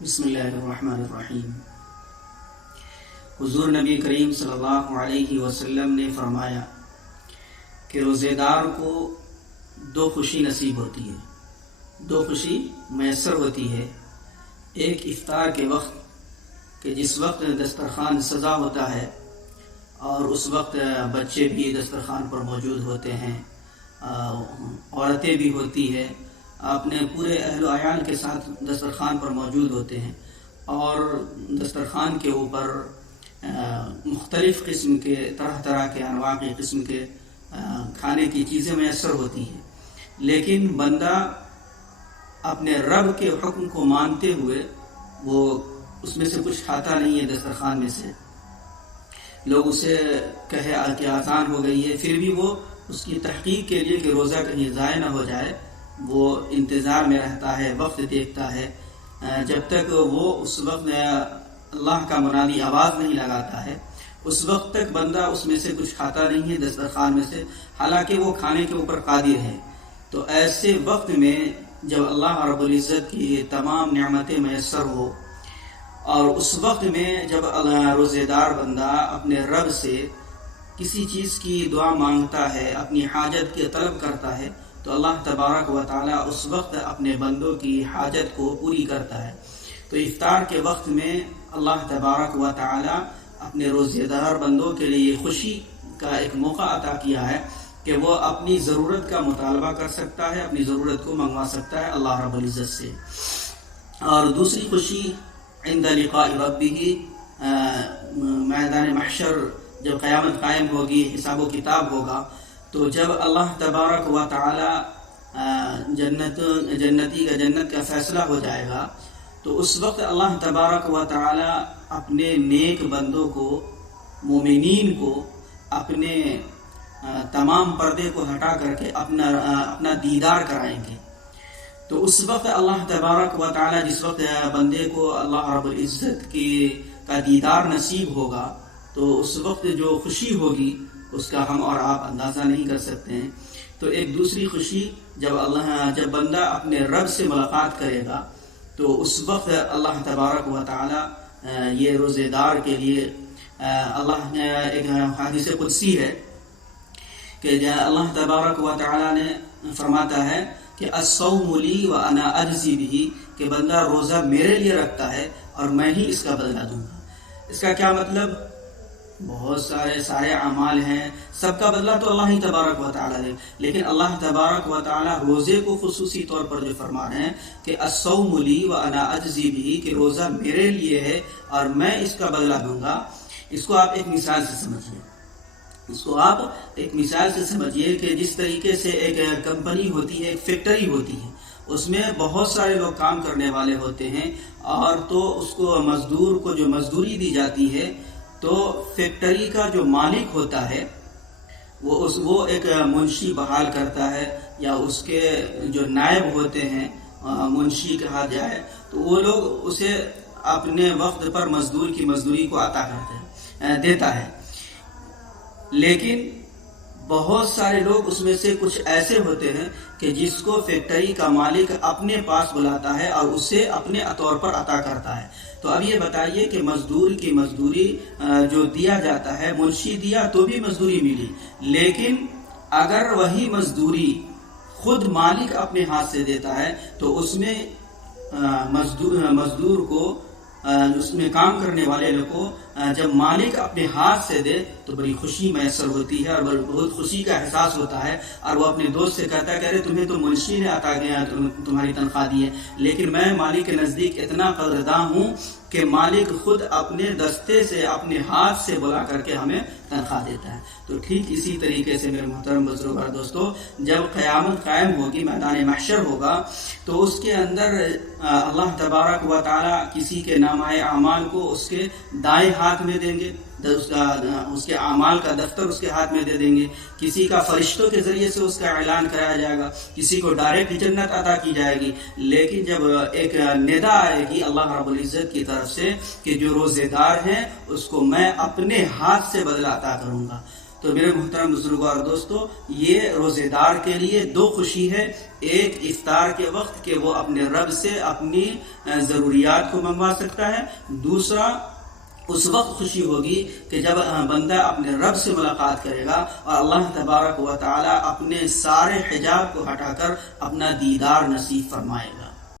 بسم اللہ الرحمن الرحیم۔ حضور نبی کریم صلی اللہ علیہ وسلم نے فرمایا کہ روزے دار کو دو خوشی نصیب ہوتی ہے، دو خوشی میسر ہوتی ہے۔ ایک افطار کے وقت کہ جس وقت دسترخوان سجا ہوتا ہے اور اس وقت بچے بھی دسترخوان پر موجود ہوتے ہیں، عورتیں بھی ہوتی ہے، اپنے پورے اہل و عیال کے ساتھ دسترخوان پر موجود ہوتے ہیں، اور دسترخوان کے اوپر مختلف قسم کے طرح طرح کے انواع کے قسم کے کھانے کی چیزیں میسر ہوتی ہیں، لیکن بندہ اپنے رب کے حکم کو مانتے ہوئے وہ اس میں سے کچھ کھاتا نہیں ہے۔ دسترخوان میں سے لوگ اسے کہے کہ آسان ہو گئی ہے، پھر بھی وہ اس کی تحقیق کے لیے کہ روزہ کہیں ضائع نہ ہو جائے وہ انتظار میں رہتا ہے، وقت دیکھتا ہے، جب تک وہ اس وقت اللہ کا منادی آواز نہیں لگاتا ہے اس وقت تک بندہ اس میں سے کچھ کھاتا نہیں ہے دسترخوان میں سے، حالانکہ وہ کھانے کے اوپر قادر ہے۔ تو ایسے وقت میں جب اللہ رب العزت کی تمام نعمتیں میسر ہو، اور اس وقت میں جب روزے دار بندہ اپنے رب سے کسی چیز کی دعا مانگتا ہے، اپنی حاجت کی طلب کرتا ہے، تو اللہ تبارک و تعالی اس وقت اپنے بندوں کی حاجت کو پوری کرتا ہے۔ تو افطار کے وقت میں اللہ تبارک و تعالی اپنے روزے دار بندوں کے لیے خوشی کا ایک موقع عطا کیا ہے کہ وہ اپنی ضرورت کا مطالبہ کر سکتا ہے، اپنی ضرورت کو منگوا سکتا ہے اللہ رب العزت سے۔ اور دوسری خوشی عند لقاء ربہ، میدان محشر جب قیامت قائم ہوگی، حساب و کتاب ہوگا، تو جب اللہ تبارک و تعالی جنتی کا جنت کا فیصلہ ہو جائے گا، تو اس وقت اللہ تبارک و تعالی اپنے نیک بندوں کو، مومنین کو، اپنے تمام پردے کو ہٹا کر کے اپنا دیدار کرائیں گے۔ تو اس وقت اللہ تبارک و تعالی جس وقت بندے کو اللہ رب العزت کا دیدار نصیب ہوگا، تو اس وقت جو خوشی ہوگی اس کا ہم اور آپ اندازہ نہیں کر سکتے ہیں۔ تو ایک دوسری خوشی جب بندہ اپنے رب سے ملاقات کرے گا، تو اس وقت اللہ تبارک و تعالی یہ روزے دار کے لیے اللہ نے ایک حدیث قدسی ہے کہ اللہ تبارک و تعالی نے فرماتا ہے کہ الصوم لی وانا اجزی بہ، کہ بندہ روزہ میرے لیے رکھتا ہے اور میں ہی اس کا بدلہ دوں گا۔ اس کا کیا مطلب؟ بہت سارے اعمال ہیں، سب کا بدلہ تو اللہ ہی تبارک و تعالی دے، لیکن اللہ تبارک و تعالی روزے کو خصوصی طور پر جو فرما رہے ہیں کہ الصوم لی وانا اجزی بہ، کہ روزہ میرے لیے ہے اور میں اس کا بدلہ دوں گا۔ اس کو آپ ایک مثال سے سمجھیے، کہ جس طریقے سے ایک کمپنی ہوتی ہے، ایک فیکٹری ہوتی ہے، اس میں بہت سارے لوگ کام کرنے والے ہوتے ہیں، اور تو اس کو مزدور کو جو مزدوری دی جاتی ہے، تو فیکٹری کا جو مالک ہوتا ہے وہ ایک منشی بحال کرتا ہے، یا اس کے جو نائب ہوتے ہیں، منشی کہا جائے، تو وہ لوگ اسے اپنے وقت پر مزدور کی مزدوری کو عطا دیتا ہے۔ لیکن بہت سارے لوگ اس میں سے کچھ ایسے ہوتے ہیں کہ جس کو فیکٹری کا مالک اپنے پاس بلاتا ہے اور اسے اپنے طور پر عطا کرتا ہے۔ تو اب یہ بتائیے کہ مزدور کی مزدوری جو دیا جاتا ہے، منشی دیا تو بھی مزدوری ملی، لیکن اگر وہی مزدوری خود مالک اپنے ہاتھ سے دیتا ہے تو اس میں مزدور کو، اس میں کام کرنے والے لوگ کو جب مالک اپنے ہاتھ سے دے تو بڑی خوشی میسر ہوتی ہے، اور بہت خوشی کا احساس ہوتا ہے، اور وہ اپنے دوست سے کہتا ہے کہ ارے تمہیں تو منشی نے عطا کیا، تمہاری تنخواہ دی ہے، لیکن میں مالک کے نزدیک اتنا قدرداں ہوں کہ مالک خود اپنے دستے سے، اپنے ہاتھ سے بلا کر کے ہمیں تنخواہ دیتا ہے۔ تو ٹھیک اسی طریقے سے میرے محترم بزرگ اور دوستو، جب قیامت قائم ہوگی، میدان محشر ہوگا، تو اس کے اندر اللہ تبارک و تعالی کسی کے نامۂ اعمال کو اس کے دائیں ہاتھ میں دیں گے، اس کے اعمال کا دفتر اس کے ہاتھ میں دے دیں گے، کسی کا فرشتوں کے ذریعے سے اس کا اعلان کرایا جائے گا، کسی کو ڈائریکٹ جنت عطا کی جائے گی۔ لیکن جب ایک ندا آئے گی اللہ رب العزت کی طرف سے کہ جو روزے دار ہیں اس کو میں اپنے ہاتھ سے بدلہ عطا کروں گا، تو میرے محترم بزرگوں اور دوستو، یہ روزے دار کے لیے دو خوشی ہے، ایک افطار کے وقت کہ وہ اپنے رب سے اپنی ضروریات کو منگوا سکتا ہے، دوسرا اس وقت خوشی ہوگی کہ جب بندہ اپنے رب سے ملاقات کرے گا اور اللہ تبارک و تعالی اپنے سارے حجاب کو ہٹا کر اپنا دیدار نصیب فرمائے گا۔